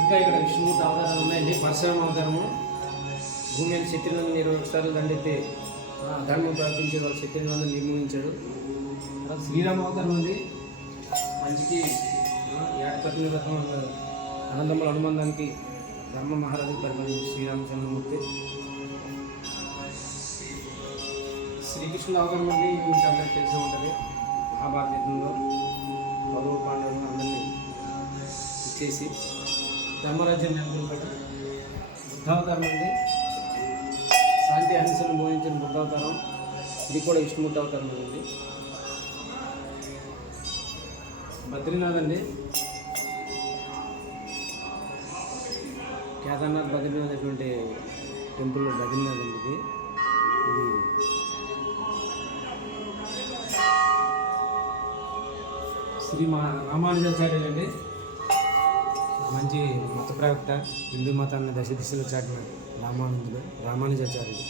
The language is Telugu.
ఇంకా ఇక్కడ విష్ణుమూర్తి అవతారాలు ఉన్నాయండి. పరశురామ అవతారము, భూమి మీద శత్రులను 20 సార్లు దండెత్తి ధర్మం ప్రవర్తించే వాళ్ళ శత్రులను నిర్మూలించాడు. శ్రీరామ అవతారం ఉంది, మంచికి ఏటపట్టిన రకం అనంతముల అనుబంధానికి ధర్మ మహారాజుకి పరిపాలించిన శ్రీరామచంద్రమూర్తి. శ్రీకృష్ణుడు అవతారం ఉంది, మీకు అందరికీ తెలిసి ఉంటుంది. మహాభారత యుద్ధంలో కౌరవ పాండవులను అందరినీ ఇచ్చేసి ధర్మరాజ్యం నెలకొల్పాడు. బుద్ధావతారం ఉంది, శాంతి అహింసను బోధించిన బుద్ధావతారం. ఇది కూడా విష్ణుమూర్తి అవతారం ఉంది. బద్రీనాథ్ అండి, కేదార్నాథ్ బద్రీనాథ్ అటువంటి టెంపుల్ బద్రీనాథ్ అండి. ఇది శ్రీ రామానుజాచార్యులు అండి, మంచి మత ప్రవక్త, హిందూ మతాన్ని దశ దిశలో చాటిన రామానుజాచార్యులు.